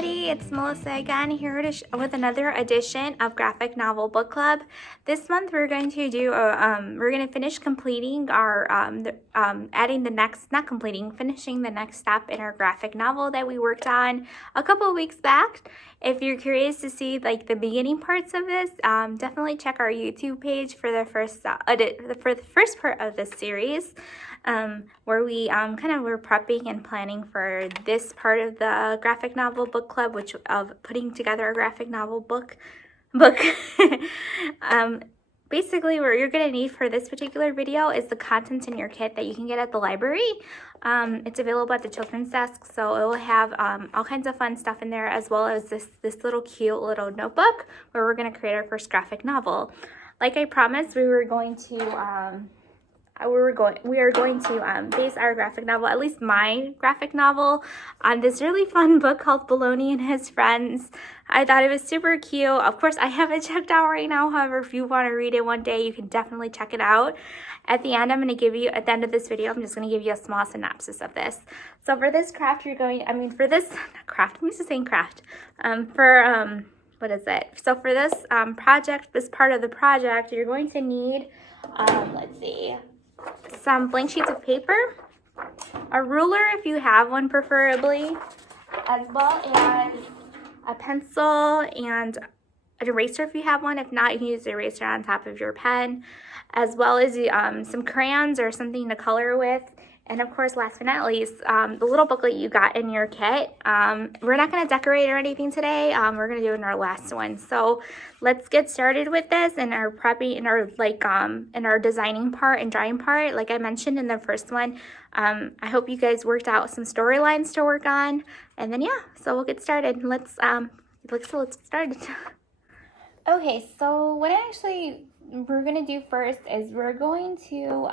everybody, it's Melissa again here with another edition of Graphic Novel Book Club. This month we're going to do finish completing our finishing the next step in our graphic novel that we worked on a couple of weeks back. If you're curious to see like the beginning parts of this, definitely check our YouTube page for the first part of this series. Where we were prepping and planning for this part of the graphic novel book club, which of putting together a graphic novel book. Basically, what you're going to need for this particular video is the contents in your kit that you can get at the library. It's available at the children's desk, so it will have all kinds of fun stuff in there, as well as this little cute little notebook where we're going to create our first graphic novel. Like I promised, we are going to base our graphic novel, at least my graphic novel, on this really fun book called Baloney and His Friends. I thought it was super cute. Of course, I have it checked out right now. However, if you want to read it one day, you can definitely check it out. At the end, at the end of this video, I'm just going to give you a small synopsis of this. So for this craft, what is it? So for this this part of the project, you're going to need, some blank sheets of paper, a ruler if you have one preferably, as well as a pencil and an eraser if you have one. If not, you can use the eraser on top of your pen, as well as some crayons or something to color with. And of course, last but not least, the little booklet you got in your kit. We're not going to decorate or anything today. We're going to do it in our last one. So let's get started with this and our prepping and our designing part and drawing part. Like I mentioned in the first one, I hope you guys worked out some storylines to work on. And then so we'll get started. Let's get started. Okay, so what we're going to do first is we're going to,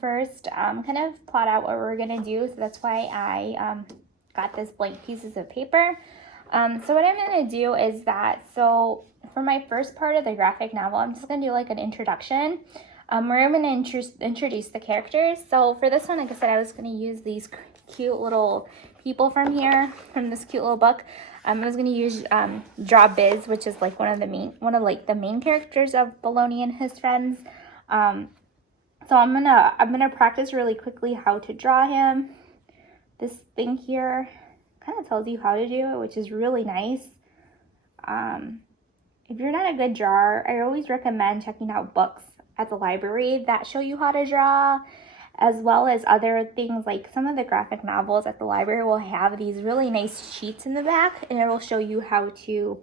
first kind of plot out what we're going to do. So that's why I got this blank pieces of paper. So what I'm going to do is so for my first part of the graphic novel, I'm just going to do like an introduction where I'm going to introduce the characters. So for this one, like I said, I was going to use these cute little people from this cute little book. I was going to use Draw Biz, which is like one of the main characters of Baloney and His Friends. So I'm gonna practice really quickly how to draw him. This thing here kind of tells you how to do it, which is really nice. If you're not a good drawer, I always recommend checking out books at the library that show you how to draw, as well as other things. Like some of the graphic novels at the library will have these really nice sheets in the back, and it will show you how to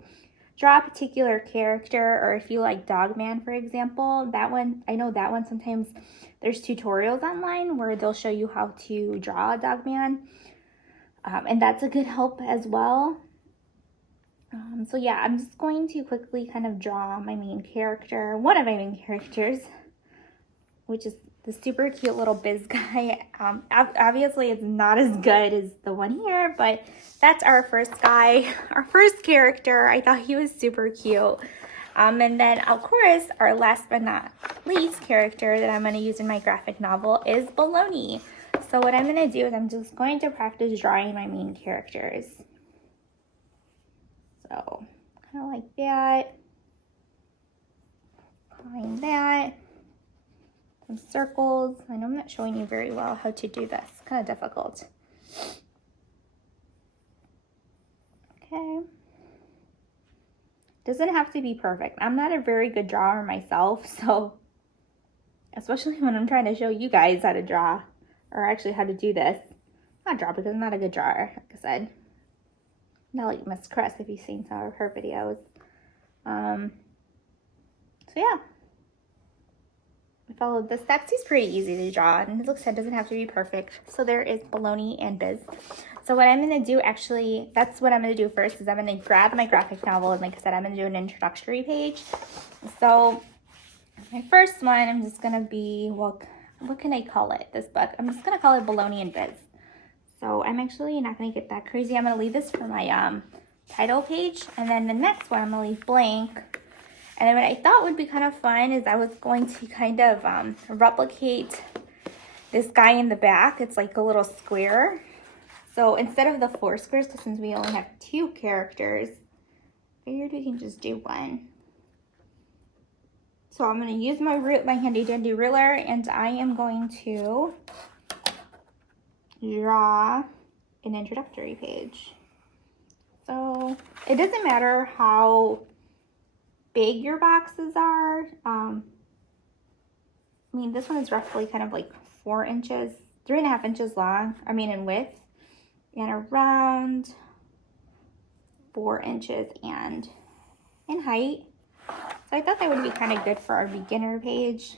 draw a particular character. Or if you like Dogman, for example, sometimes there's tutorials online where they'll show you how to draw a Dogman, and that's a good help as well. So yeah, I'm just going to quickly kind of draw one of my main characters, which is the super cute little Biz guy. Obviously it's not as good as the one here, but that's our first guy, our first character. I thought he was super cute. And then of course, our last but not least character that I'm going to use in my graphic novel is Baloney. So what I'm going to do is I'm just going to practice drawing my main characters. So kind of like that, drawing that. Some circles. I know I'm not showing you very well how to do this. It's kind of difficult. Okay. Doesn't have to be perfect. I'm not a very good drawer myself, so especially when I'm trying to show you guys how to draw, or actually how to do this. Not draw because I'm not a good drawer, like I said. Not like Miss Cress, if you've seen some of her videos. So yeah. I followed the steps. He's pretty easy to draw, and it doesn't have to be perfect. So there is Baloney and Biz. So what I'm going to do, that's what I'm going to do first, is I'm going to grab my graphic novel, and like I said, I'm going to do an introductory page. So my first one, I'm just going to be, what can I call it, this book? I'm just going to call it Baloney and Biz. So I'm actually not going to get that crazy. I'm going to leave this for my title page, and then the next one I'm going to leave blank. And then what I thought would be kind of fun is I was going to kind of replicate this guy in the back. It's like a little square. So instead of the 4 squares, because since we only have 2 characters, figured we can just do 1. So I'm going to use my handy dandy ruler, and I am going to draw an introductory page. So it doesn't matter how big your boxes are. I mean, this one is roughly kind of like 4 inches, 3.5 inches long, in width, and around 4 inches and in height. So I thought that would be kind of good for our beginner page.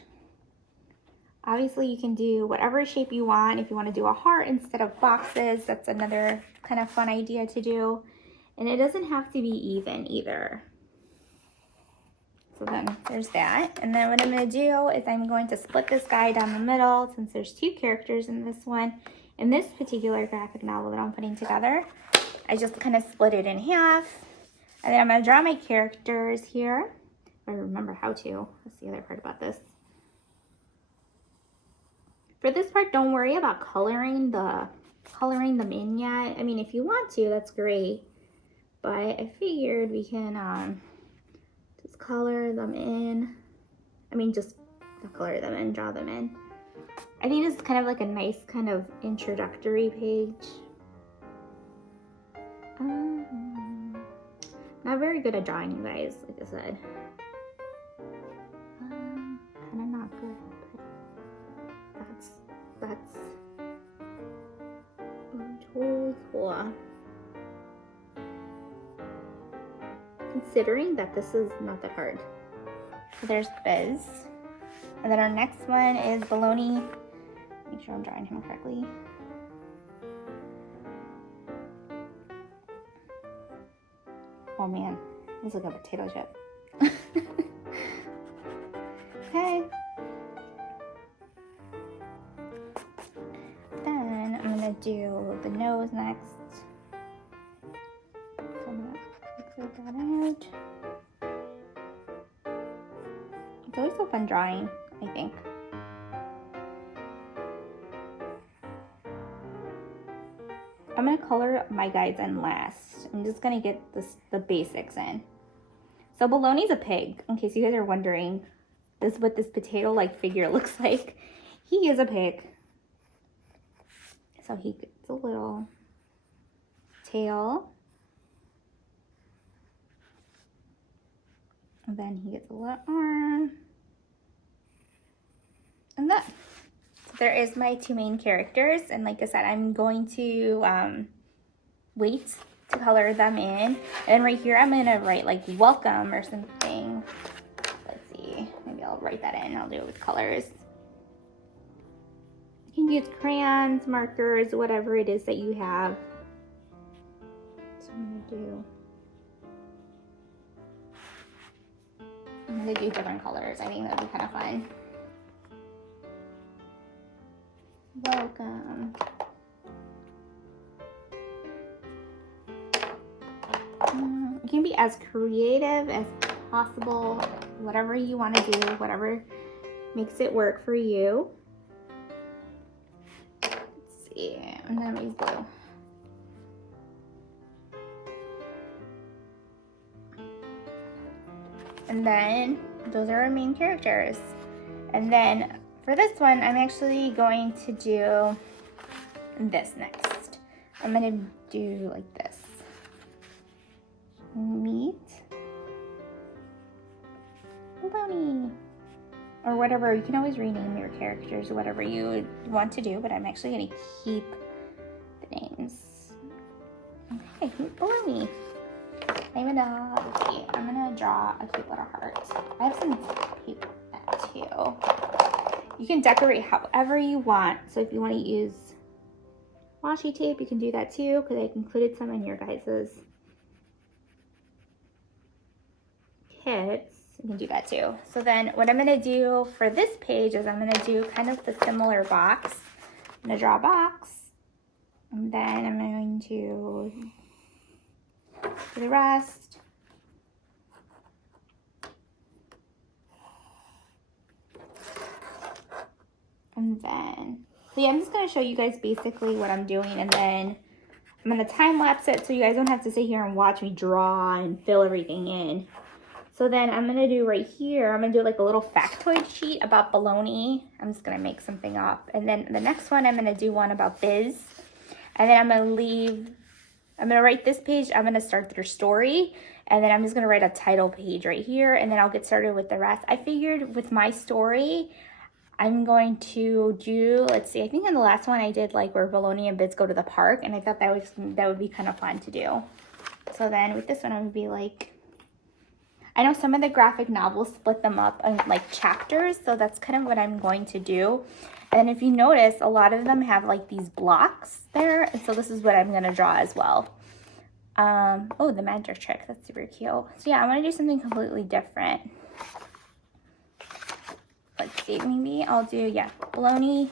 Obviously, you can do whatever shape you want. If you want to do a heart instead of boxes, that's another kind of fun idea to do. And it doesn't have to be even either. So then there's that. And then what I'm going to do is I'm going to split this guy down the middle, since there's 2 characters in this one. In this particular graphic novel that I'm putting together, I just kind of split it in half. And then I'm going to draw my characters here. If I remember how to. That's the other part about this. For this part, don't worry about coloring them in yet. If you want to, that's great. But I figured we can just color them in. Just not color them in, draw them in. I think this is kind of like a nice kind of introductory page. Not very good at drawing, you guys, like I said. Kind of not good, but that's totally cool. Considering that this is not that hard. So there's Biz. And then our next one is Baloney. Make sure I'm drawing him correctly. Oh man, this looks like a potato chip. Okay. Then I'm gonna do the nose next. So I'm gonna clear that out. It's always so fun drawing, I think. I'm gonna color my guys in last. I'm just gonna get the basics in. So Baloney's a pig, in case you guys are wondering what this potato-like figure looks like. He is a pig. So he gets a little tail. And then he gets a little arm. And that. There is my 2 main characters, and like I said, I'm going to wait to color them in. And right here, I'm gonna write like welcome or something. Let's see, maybe I'll write that in. I'll do it with colors. You can use crayons, markers, whatever it is that you have. So I'm gonna do different colors. I think that'd be kind of fun. Welcome. You can be as creative as possible, whatever you want to do, whatever makes it work for you. Let's see, I'm gonna use blue. And then those are our main characters. And then for this one, I'm actually going to do this next. I'm gonna do like this. Meet Baloney. Or whatever, you can always rename your characters or whatever you want to do, but I'm actually gonna keep the names. Okay, Meet Baloney. I'm gonna draw a cute little heart. I have some tape that too. You can decorate however you want. So if you want to use washi tape, you can do that too, because I included some in your guys's kits. You can do that too. So then what I'm going to do for this page is I'm going to do kind of the similar box. I'm going to draw a box, and then I'm going to do the rest. And then, so yeah, I'm just going to show you guys basically what I'm doing, and then I'm gonna time lapse it so you guys don't have to sit here and watch me draw and fill everything in. So then I'm gonna do right here, I'm gonna do like a little factoid sheet about baloney. I'm just gonna make something up. And then the next one, I'm gonna do one about biz. And then I'm gonna write this page, I'm gonna start their story. And then I'm just gonna write a title page right here, and then I'll get started with the rest. I figured with my story, I'm going to do, let's see, I think in the last one I did like where Baloney and Biz go to the park, and I thought that would be kind of fun to do. So then with this one, I would be like, I know some of the graphic novels split them up in like chapters, so that's kind of what I'm going to do. And if you notice, a lot of them have like these blocks there, and so this is what I'm gonna draw as well. Oh, the magic trick, that's super cute. So yeah, I'm gonna do something completely different. Let's see, maybe I'll do, yeah, baloney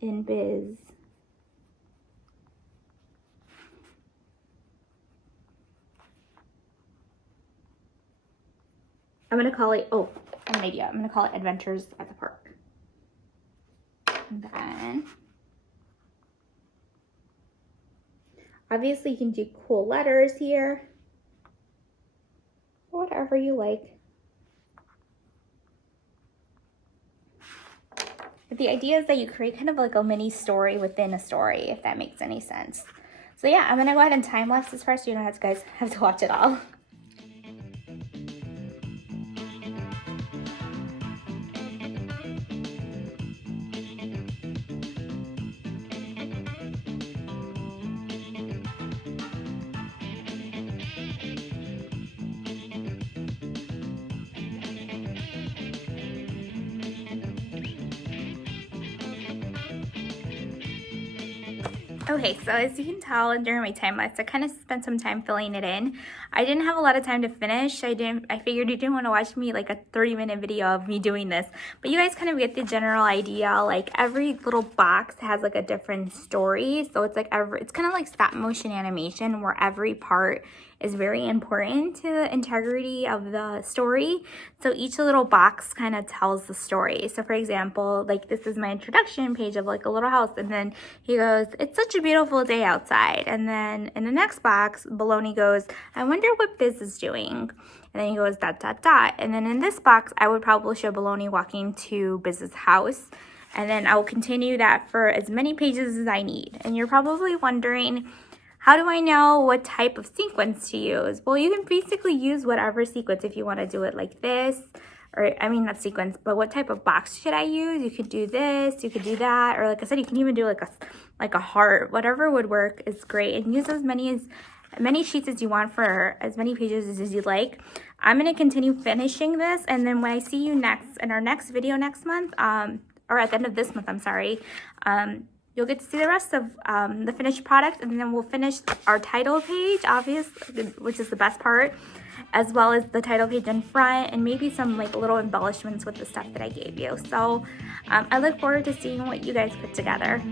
in biz. I'm gonna call it, oh, I have an idea. I'm gonna call it Adventures at the Park. And then, obviously you can do cool letters here. Whatever you like. But the idea is that you create kind of like a mini story within a story, if that makes any sense. So yeah, I'm gonna go ahead and time lapse this part so you don't have to, guys have to watch it all. Okay, so as you can tell during my time lapse, I kind of spent some time filling it in. I didn't have a lot of time to finish. I figured you didn't want to watch me like a 30-minute video of me doing this, but you guys kind of get the general idea. Like every little box has like a different story, so it's like it's kind of like stop motion animation where every part is very important to the integrity of the story. So each little box kind of tells the story. So for example, like this is my introduction page of like a little house, and then he goes, "It's such a beautiful day outside." And then in the next box, Baloney goes, "I wonder what Biz is doing." And then he goes, ... And then in this box, I would probably show Baloney walking to Biz's house. And then I will continue that for as many pages as I need. And you're probably wondering, how do I know what type of sequence to use? Well, you can basically use whatever sequence if you want to do it like this, or I mean not sequence, but what type of box should I use? You could do this, you could do that, or like I said, you can even do like a heart. Whatever would work is great, and use as many sheets as you want for as many pages as you'd like. I'm gonna continue finishing this, and then when I see you next in our next video next month, or at the end of this month, I'm sorry, you'll get to see the rest of the finished product, and then we'll finish our title page, obviously, which is the best part, as well as the title page in front, and maybe some like little embellishments with the stuff that I gave you. So I look forward to seeing what you guys put together.